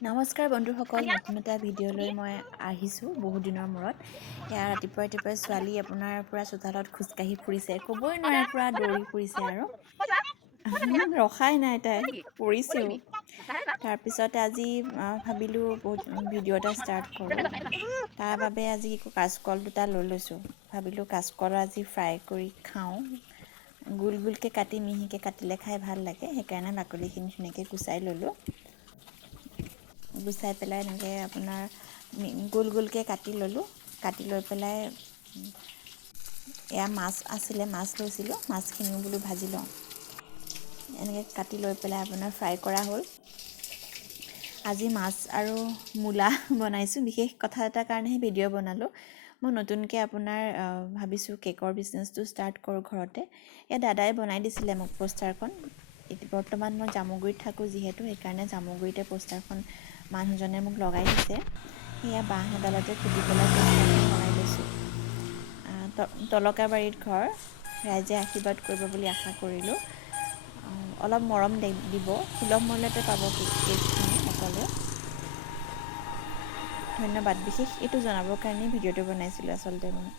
নমস্কাৰ বন্ধুসকল, নতুন এটা ভিডিঅ'লৈ মই আহিছোঁ বহুত দিনৰ মূৰত। এয়া ৰাতিপুৱাই ছোৱালী আপোনাৰ পূৰা চোতালত খোজকাঢ়ি ফুৰিছে, ক'বই নোৱাৰে, পূৰা দৌৰি ফুৰিছে আৰু ৰখাই নাই, তাই পৰিছেও। তাৰপিছতে আজি ভাবিলোঁ বহুত ভিডিঅ' এটা ষ্টাৰ্ট কৰোঁ। তাৰ বাবে আজি কাঁচকল দুটা লৈ লৈছোঁ। ভাবিলোঁ কাঁচকল আজি ফ্ৰাই কৰি খাওঁ। গোল গোলকৈ কাটি মিহিকৈ কাটিলে খাই ভাল লাগে, সেইকাৰণে বাকলিখিনি ধুনীয়াকৈ গুচাই ল'লোঁ। গুচাই পেলাই এনেকৈ আপোনাৰ গোল গোলকৈ কাটি ল'লোঁ। কাটি লৈ পেলাই এয়া মাছ আছিলে, মাছ লৈছিলোঁ, মাছখিনিও বোলো ভাজি লওঁ। এনেকৈ কাটি লৈ পেলাই আপোনাৰ ফ্ৰাই কৰা হ'ল। আজি মাছ আৰু মূলা বনাইছোঁ। বিশেষ কথা এটাৰ কাৰণেহে ভিডিঅ' বনালোঁ। মই নতুনকৈ আপোনাৰ ভাবিছোঁ কেকৰ বিজনেছটো ষ্টাৰ্ট কৰোঁ ঘৰতে। এয়া দাদাই বনাই দিছিলে মোক পোষ্টাৰখন। বৰ্তমান মই জামুগুৰিত থাকোঁ যিহেতু, সেইকাৰণে জামুগুৰিতে পোষ্টাৰখন মানুহজনে মোক লগাই দিছে। সেয়া বাঁহ এডালতে খুটি পেলাই পোষ্টাৰখন লগাই লৈছোঁ। তলকাবাৰীত ঘৰ। ৰাইজে আশীৰ্বাদ কৰিব বুলি আশা কৰিলোঁ। অলপ মৰম দিব, সুলভ মূল্যতে পাব কেকখিনি সকলোৱে। ধন্যবাদ। বিশেষ এইটো জনাবৰ কাৰণেই ভিডিঅ'টো বনাইছিলোঁ আচলতে মই।